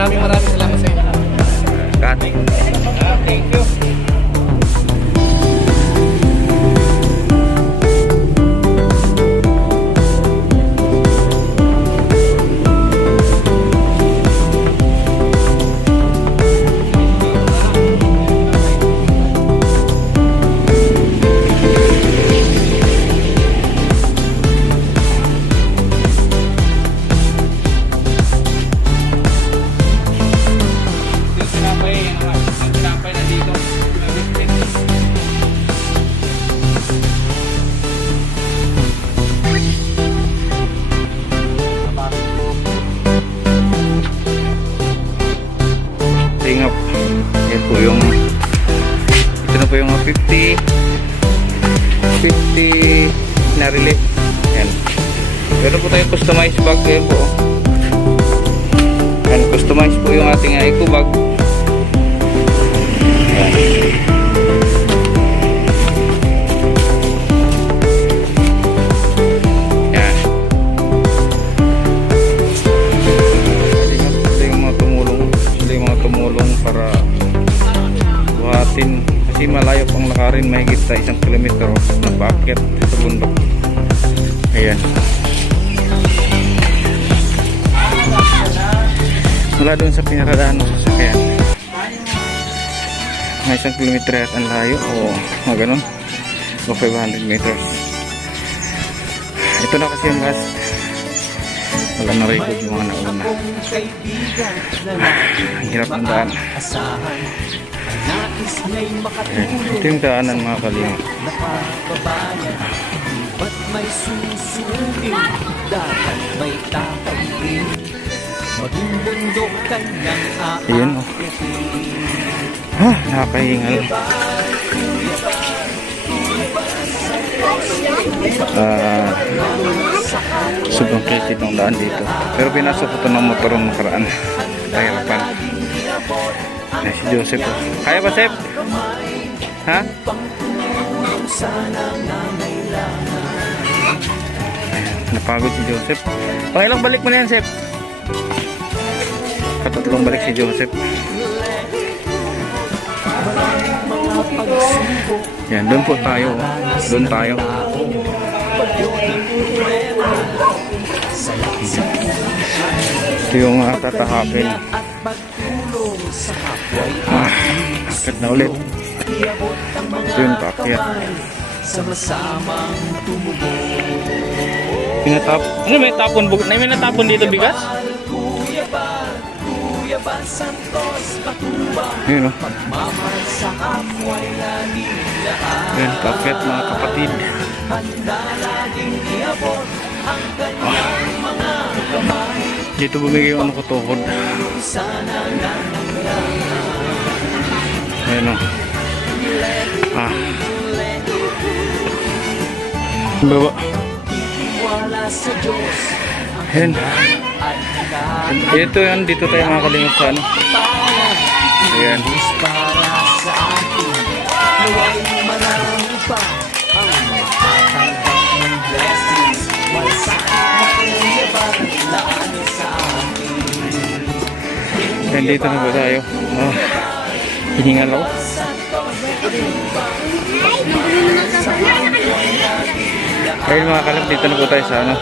Maraming salamat sa inyo. Thank you. Tinapay na dito. Tingap. Yan po yung ito na po yung 50 na relay. Yan. Pero po tayong customized bag. Yan po. Yan, customized po yung ating eco bag. Yan. Sila yung mga tumulong para buhatin kasi malayo pang lakarin, mahigit sa 1 kilometro na paakyat sa bundok. Ayan, mula doon sa pinaradaan ng sasakyan may 1 kilometro at ang layo o ganun o 500 meters. Ito na kasi yung last, wala na record yung mga nauna. Ang hirap ng daan. Ito yung daanan mga kalinga. Ayan o. Nakakahingal. Sobrang kritik ng daan dito. Pero pinasok ko ito ng motor ng nakaraan. Tahirapan. Ay, si Joseph po. Kaya ba, Sep? Ha? Ayan, napagod si Joseph. Pangilang balik mo na yan, Sep? Katatlong balik si Joseph. Yan, doon po tayo. Doon tayo. Ito yung tatahapin. Akit na ulit. Ito yung paakyat. Ano may tapon? May natapon dito bigas? Ayun o. Ayun, paakyat mga kapatid. Dito bumigay yung ano ko tuhod. Ayun o. Bawa. Ayun. Ito yan, dito tayo mga kalingap sa ano. Ayan. Ayan, dito na ba tayo? Hiningal ako. Ayun mga kalingap, dito na po tayo sa ano.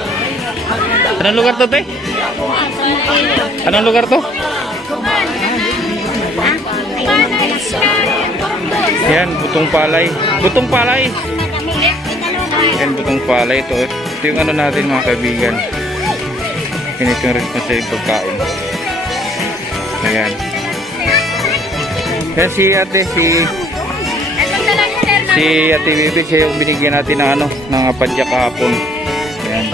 Anong lugar to, te? Anong lugar to? Yan, Butong Palay. Butong Palay. Yan, Butong Palay. Ito yung ano natin mga kaibigan. Ganito yung responsible pagkain. Ayan. Yan si ate, si ate Bibi, siya yung binigyan natin ng ano, ng padya kahapon. Ayan.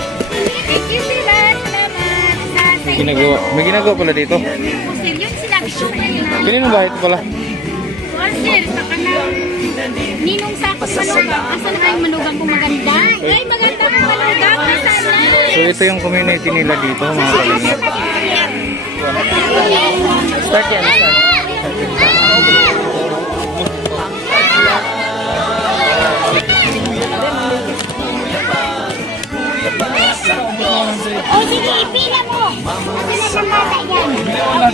Ginagawa. May ginagawa pala dito. Kanino ba ito pala? Sir, sa kanang ninong sakot manugang. Asan ay manugang kung maganda? Ay, maganda ang manugang. Asan na? So ito yung community nila dito mga kalingap. Start yan. O sige, ipila mo. Kasi nasa bata yan.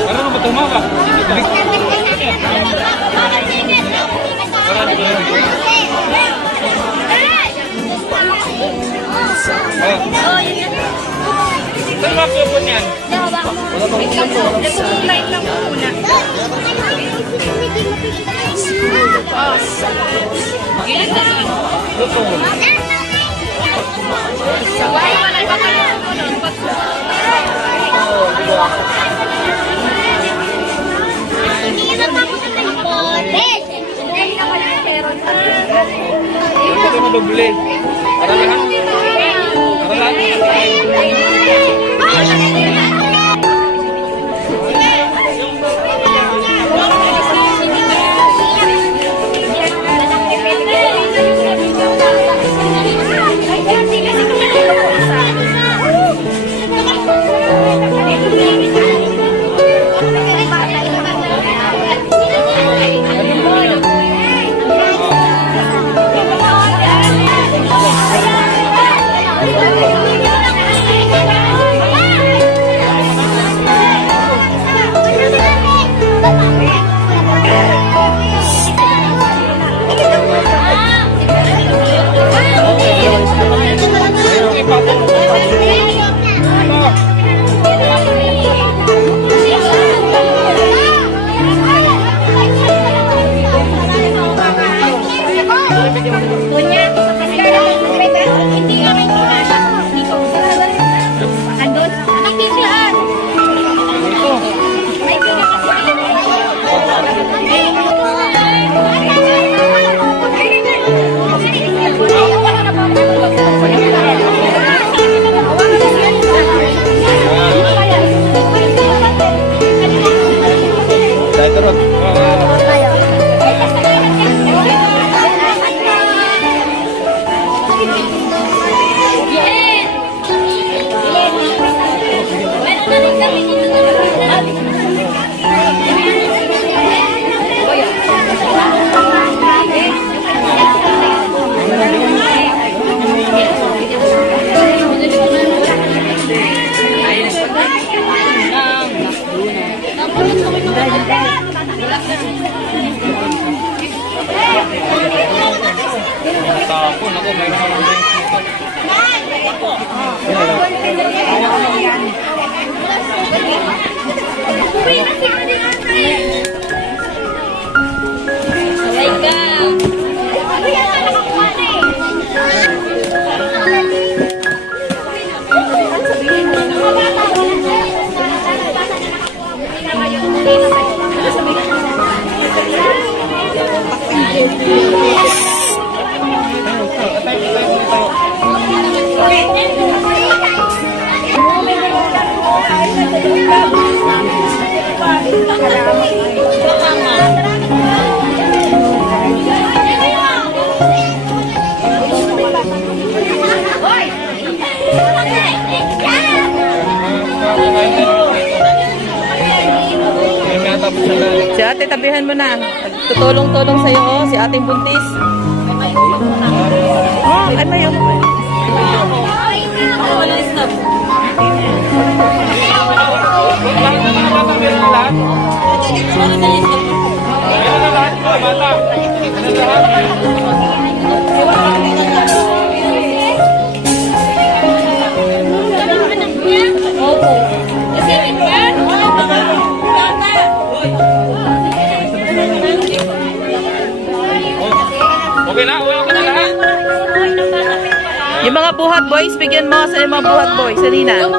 Ano na matuma ka? Saan makapun yan? Ito mo doble. Para lahat. Para Tapon ako, mayroon ka lang drinks dito. Si ate, tabihan mo na. Tutulong-tulong sa'yo, oh, si ating buntis. Oh, ay may ako. Wala stop. Okay na, uwi ko na lahat. Yung mga buhat boys, bigyan mo sa mga buhat boys. Salina. Yung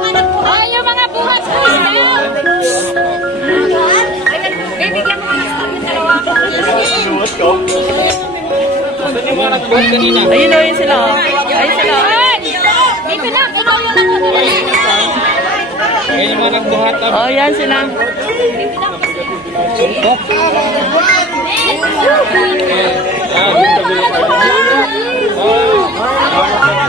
mga buhat po. Bibigyan mo ng stop yung dalawa. Saan yung mga nagbuhat kanina? Ayun o, yun sila. Oh. Ayun sila. Dito lang, ikaw yung nagbuhat. Ayun yung mga nagbuhat. Oh, yan sila. Suntok. Ah,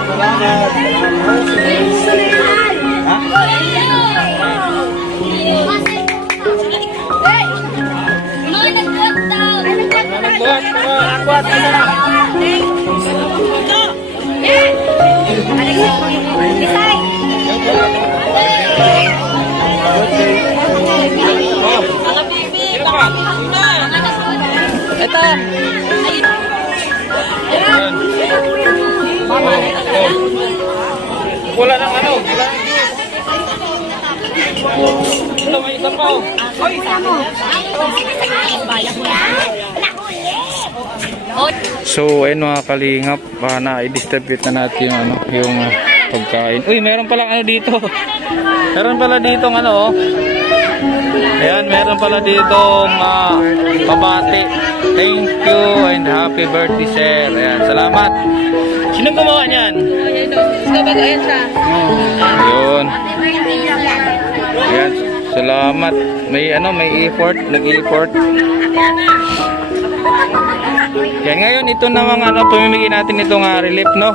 Ito. Wala nang ano. Ito, may isa pa. So, ayun mga kalingap, na-distribute na natin yung, ano, yung pagkain. Uy, meron palang ano dito. Meron pala ditong ano, oh. Ayan, meron pala ditong pabati. Thank you and happy birthday, sir. Ayan, salamat. Sinong gumawa niyan? Ayan siya. Ayun. Ayan, salamat. May ano, may effort, nag-effort. Yan, ngayon ito namang ano, pamimigay natin itong relief, no?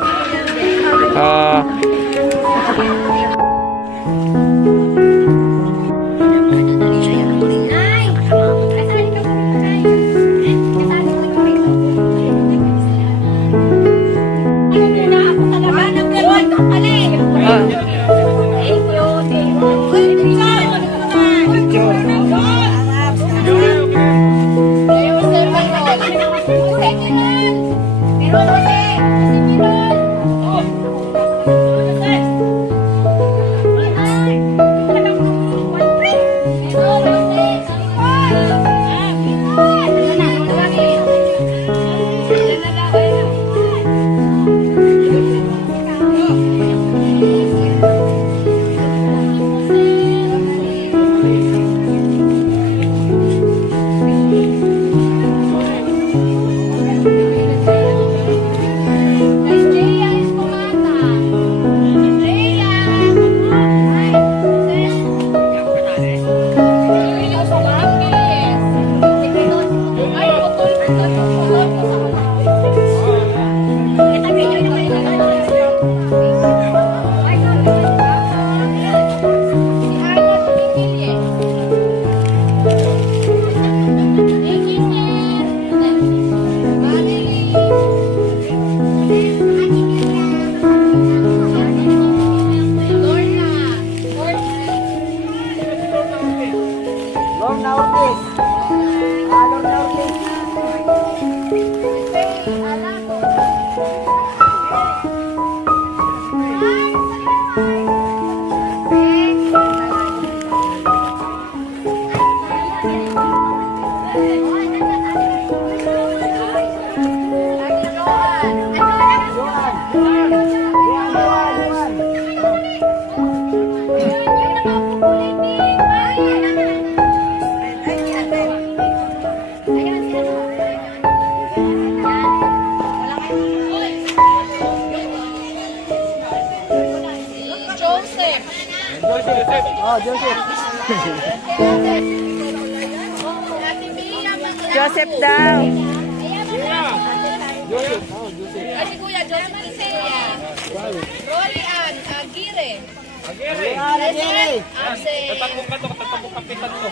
Joseph daw. Ay, si Kuya Joseph Cecilia. Rolly Ann, Aguirre. Agire! Absent. Tatakbo ka to, tatakbo kapitan to.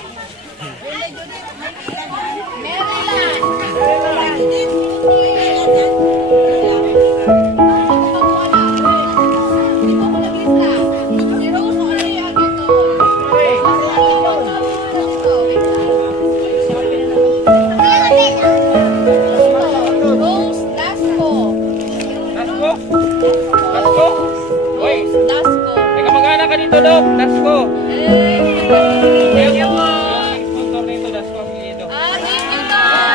Maryland. Si Rose, ano yung agito? Rose Lasco. Dasko? Dasko? Uy, Lasco. may kamag-anak ka dito, Dok. Dasko. Thank you po. Yung sponsor nito, Dasko. Ang ito. Ah, thank you, Dok.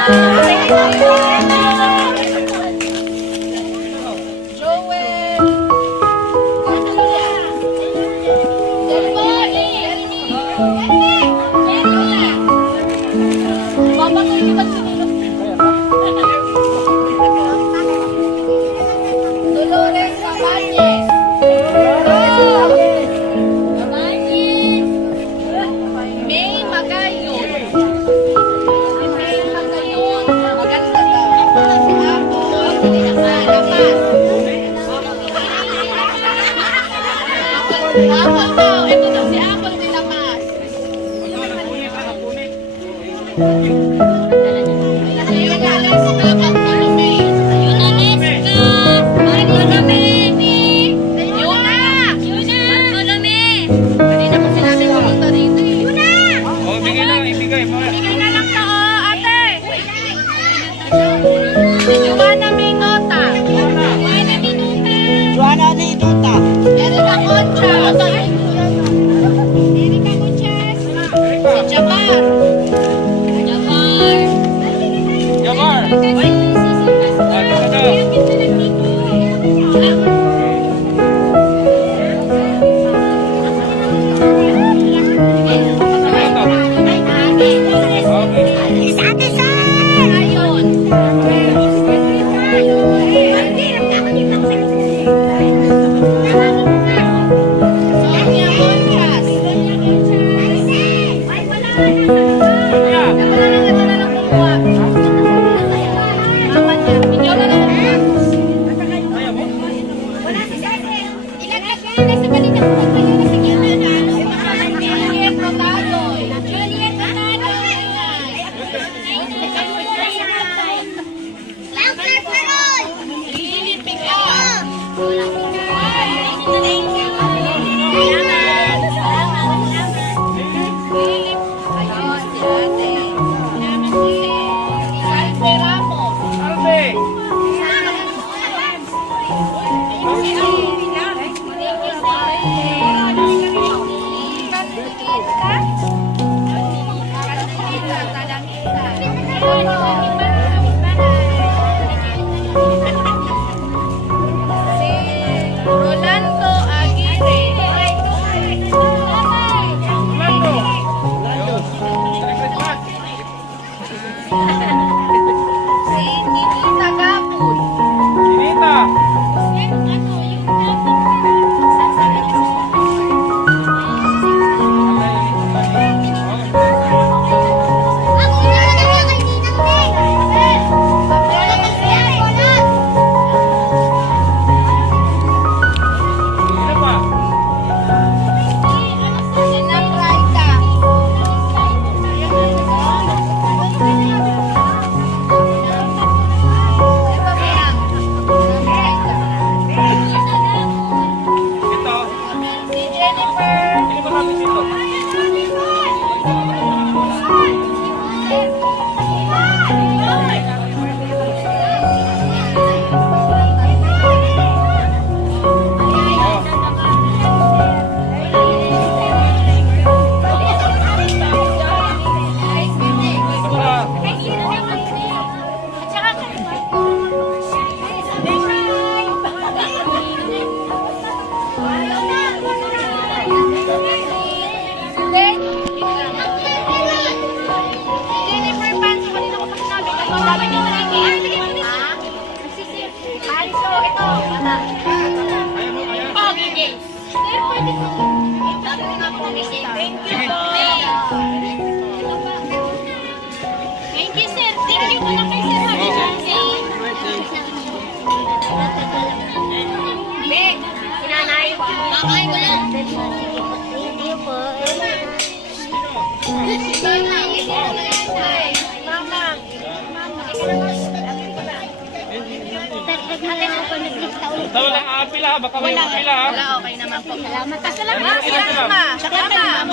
Walang apila, baka may apila. Wala, okay naman po. Salamat. Salamat.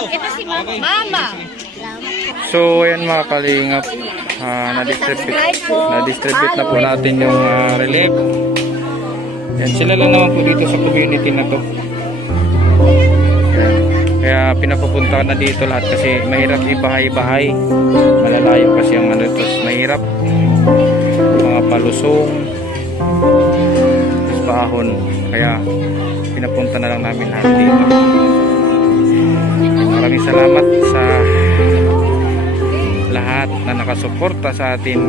Ito si Mama. Mama. So ayan mga kalingap, na-distribute na po natin yung relief. Yan, sila lang naman po dito sa community na to. Yan. Kaya pinapupunta na dito lahat kasi mahirap ibahay-bahay. Malalayo kasi ang ano ito, mahirap. Mga palusong, bahon. Kaya pinapunta na lang namin lahat dito. Maraming salamat sa lahat na nakasuporta sa atin,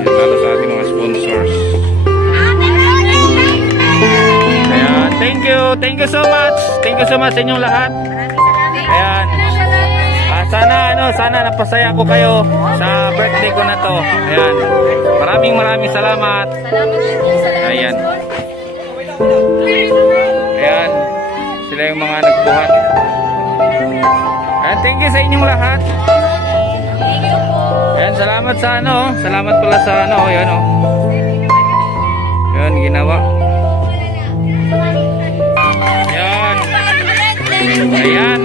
lalo sa ating mga sponsors. Ayan, thank you so much sa inyong lahat. Ayan, sana napasaya ko kayo sa birthday ko na to. Ayan, maraming salamat. Ayan, sila yung mga nagbuhat. Ayan, thank you sa inyong lahat. Ayan, salamat pala sa yan yan, ginawa. Ayan.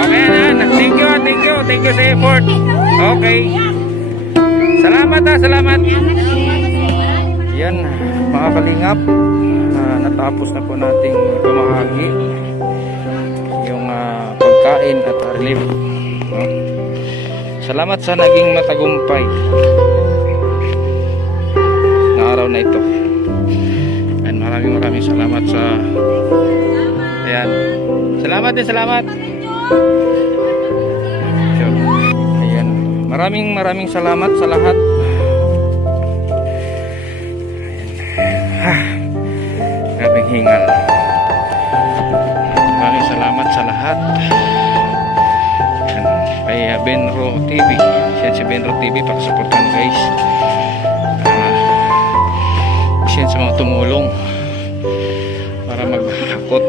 Okay na. Thank you sa effort. Okay. Salamat. Yan, mga kalingap. Natapos na po nating pamahagi yung pagkain at relief. No? Salamat sa naging matagumpay na araw na ito. And maraming salamat sa ayan. Salamat. Ayan. Maraming salamat sa lahat. Grabing hingal. Maraming salamat sa lahat. Ayan. Kay Benro TV. Siyan si Benro TV, pakisuportan guys. Siyan sa mga tumulong para maghakot.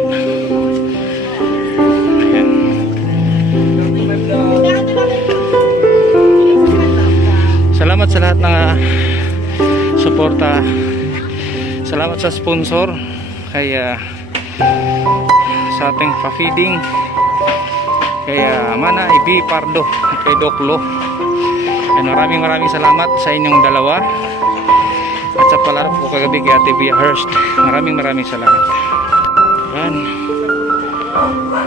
Ayan. Salamat sa lahat ng suporta. Salamat sa sponsor kaya sa ating pa-feeding kaya Mana Ibi Pardo kay Doklo. Maraming salamat sa inyong dalawa at sa palaro ko kagabi kay Ate Bia Hurst. Maraming salamat. Yan,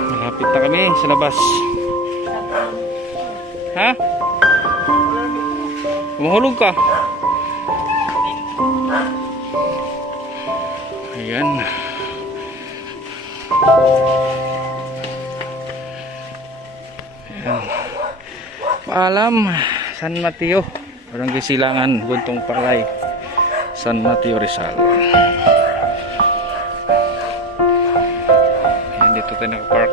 malapit na kami sa labas. Ha? Umuhulog ka? Ayan. Ayan. Paalam, San Mateo, Barangay Silangan, Buntong Palay, San Mateo, Rizal. Ayan, dito tayo nakapark.